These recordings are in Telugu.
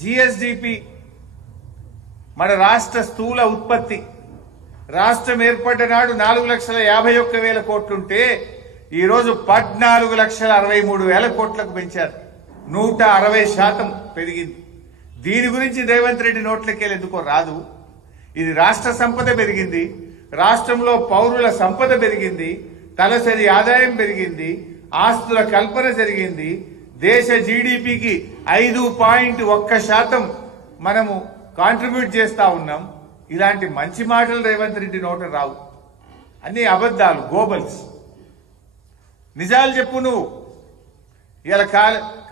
జిఎస్డిపి మన రాష్ట్ర స్థూల ఉత్పత్తి రాష్ట్రం ఏర్పడ్డ నాడు 4,51,000 కోట్లుంటే ఈరోజు 14,63,000 కోట్లకు పెంచారు. 160% పెరిగింది. దీని గురించి రేవంత్ రెడ్డి నోట్లకెళ్ళి ఎందుకో రాదు. ఇది రాష్ట్ర సంపద పెరిగింది, రాష్ట్రంలో పౌరుల సంపద పెరిగింది, తలసరి ఆదాయం పెరిగింది, ఆస్తుల కల్పన జరిగింది, దేశ జీడీపీకి 5.1% మనము కాంట్రిబ్యూట్ చేస్తా ఉన్నాం. ఇలాంటి మంచి మాటలు రేవంత్ రెడ్డి నోట రావు. అన్ని అబద్దాలు, గోబల్స్. నిజాలు చెప్పు నువ్వు. ఇలా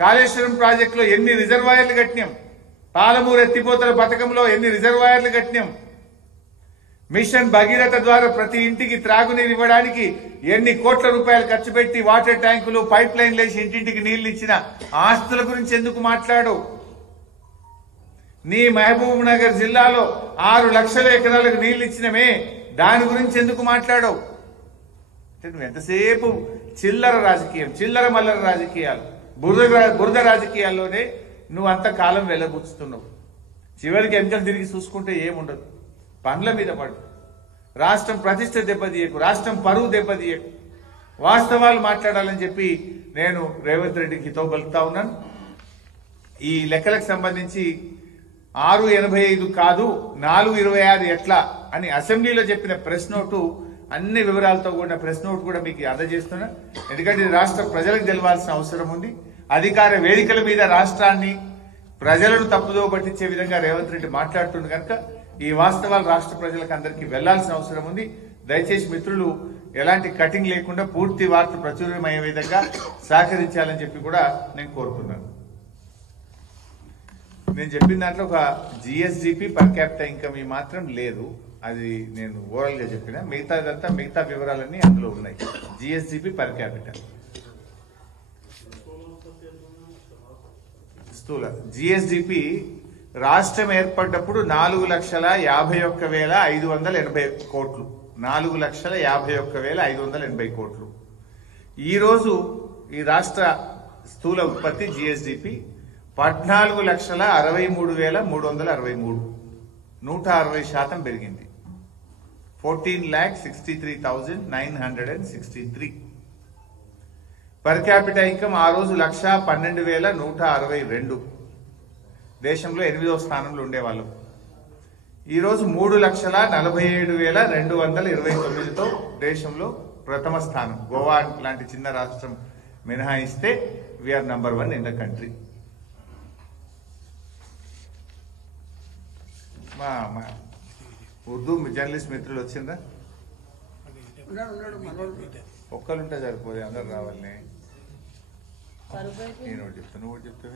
కాళేశ్వరం ప్రాజెక్టులో ఎన్ని రిజర్వాయర్లు కట్టినాం, పాలమూరు ఎత్తిపోతల పథకంలో ఎన్ని రిజర్వాయర్లు కట్టినాం, మిషన్ భగీరథ ద్వారా ప్రతి ఇంటికి త్రాగునీరు ఇవ్వడానికి ఎన్ని కోట్ల రూపాయలు ఖర్చు పెట్టి వాటర్ ట్యాంకులు, పైప్ లైన్లు వేసి ఇంటింటికి నీళ్లు ఇచ్చిన ఆస్తుల గురించి ఎందుకు మాట్లాడు? నీ మహబూబ్ నగర్ జిల్లాలో 6 లక్షల ఎకరాలకు నీళ్లు ఇచ్చినమే, దాని గురించి ఎందుకు మాట్లాడవు? నువ్వు ఎంతసేపు చిల్లర రాజకీయం, చిల్లర మల్లర రాజకీయాలు, బురద రాజకీయాల్లోనే నువ్వు అంత కాలం వెళ్ళబుచ్చుతున్నావు. చివరికి వెనకలు తిరిగి చూసుకుంటే ఏముండదు. పండ్ల మీద పడు. రాష్ట్రం ప్రతిష్ట దెబ్బతీయకు, రాష్ట్రం పరువు దెబ్బతీయకు. వాస్తవాలు మాట్లాడాలని చెప్పి నేను రేవంత్ రెడ్డికి హితవు పలుకుతా ఉన్నాను. ఈ లెక్కలకు సంబంధించి 6.85 కాదు 4.26 ఎట్లా అని అసెంబ్లీలో చెప్పిన ప్రెస్ నోటు, అన్ని వివరాలతో కూడిన ప్రెస్ నోట్ కూడా మీకు అందజేస్తున్నా. ఎందుకంటే ఇది రాష్ట్ర ప్రజలకు తెలవాల్సిన అవసరం ఉంది. అధికార వేదికల మీద రాష్ట్రాన్ని, ప్రజలను తప్పుదో పట్టించే విధంగా రేవంత్ రెడ్డి మాట్లాడుతుంది కనుక ఈ వాస్తవాలు రాష్ట్ర ప్రజలకు అందరికీ వెళ్లాల్సిన అవసరం ఉంది. దయచేసి మిత్రులు ఎలాంటి కటింగ్ లేకుండా పూర్తి వార్త ప్రచురమయ్యే విధంగా సహకరించాలని చెప్పి కూడా నేను కోరుతున్నాను. నేను చెప్పిన దాంట్లో ఒక జిఎస్డిపి పర్ క్యాపిటల్ ఇన్కమ్ ఈ మాత్రం లేదు. అది నేను ఓవరాల్ గా చెప్పిన. మిగతా వివరాలన్నీ అందులో ఉన్నాయి. జిఎస్డిపి పర్ క్యాపిటల్ స్థూల జిఎస్డిపి రాష్ట్రం ఏర్పడ్డప్పుడు 4,51,580 కోట్లు. 4,51,580 కోట్లు. ఈ రోజు ఈ రాష్ట్ర స్థూల ఉత్పత్తి జిఎస్డిపి 14,63,363, 160% పెరిగింది. 14,63,963. పర్ క్యాపిటల్ ఇన్కమ్ ఆ రోజు 1,12,162. దేశంలో 8వ స్థానంలో ఉండేవాళ్ళం. ఈరోజు 3,47,229తో దేశంలో ప్రథమ స్థానం. గోవా లాంటి చిన్న రాష్ట్రం మినహాయిస్తే we are number 1 in the country. మా ఉర్దూ జర్నలిస్ట్ మిత్రులు వచ్చిందా? ఒక్కరుంటే సరిపోదు, అందరు రావాలి. నేను ఒకటి చెప్తాను, నువ్వు చెప్తావు.